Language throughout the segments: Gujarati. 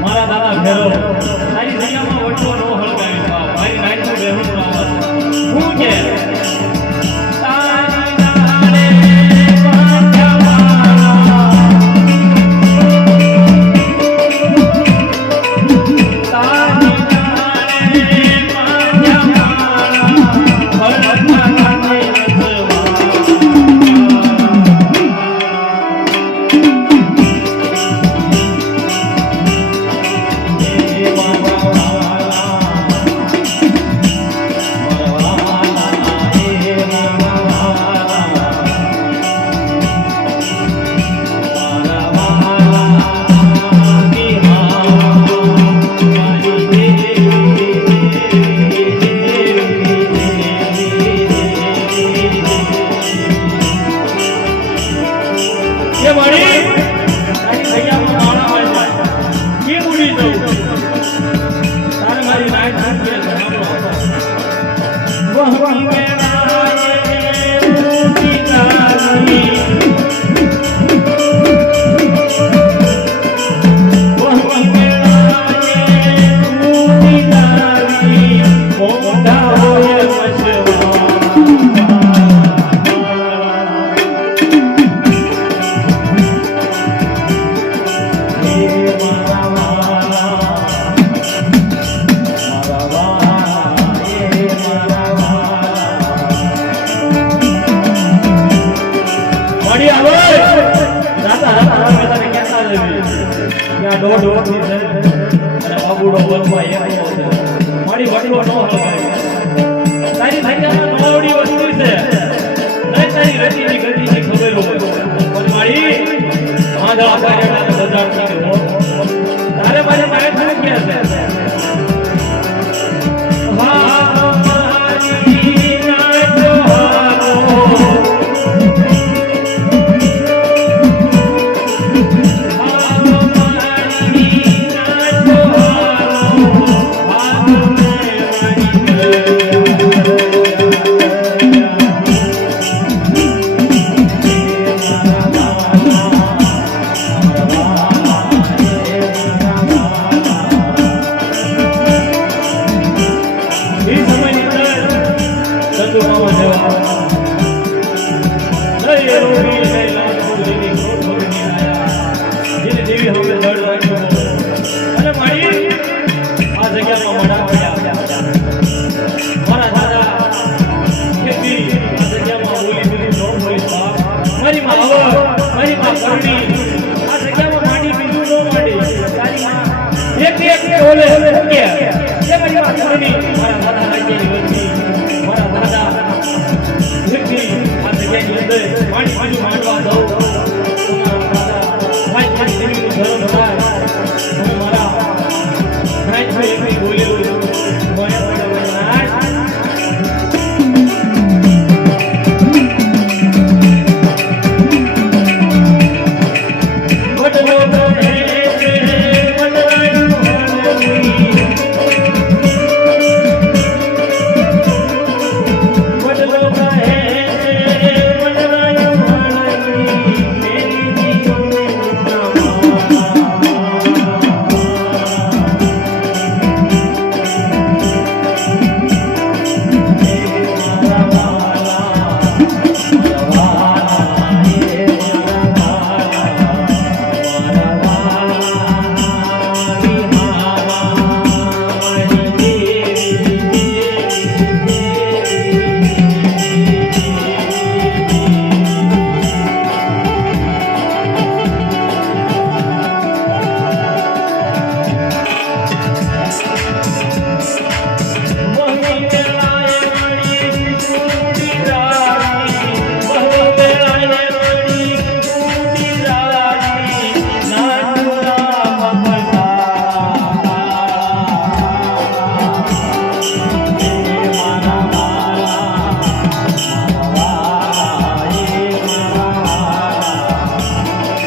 મારા દાદા ઘેરો તારી જગ્યામાં વટવો નો હળગાવી મારી નાઈટ બેહું હું કે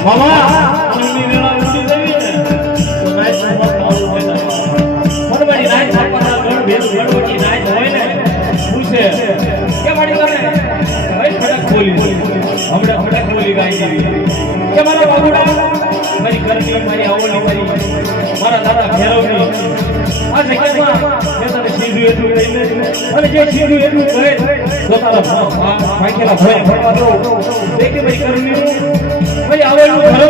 મામા એમની વેળા ઉડી જવી ને તો નાઈટ મત આવું હોય મને મારી નાઈટ આપવાના ગણ ભેદ ગણવટી નાઈટ હોય ને પૂછે કે મારી તમે ભાઈ ફટક બોલી હમણાં ફટક બોલી ગાઈ કે મારા બાબુડા મારી ઘરની મારી આવોલી મારી મારા દાદા ભેરવની આ જગ્યામાં મેં તને સીધું એટલું કહી અને જે સીધું એટલું કહે તો તારા ભાઈકેલા ભય ફરવા દો કે મારી ઘરની મારી આવોલી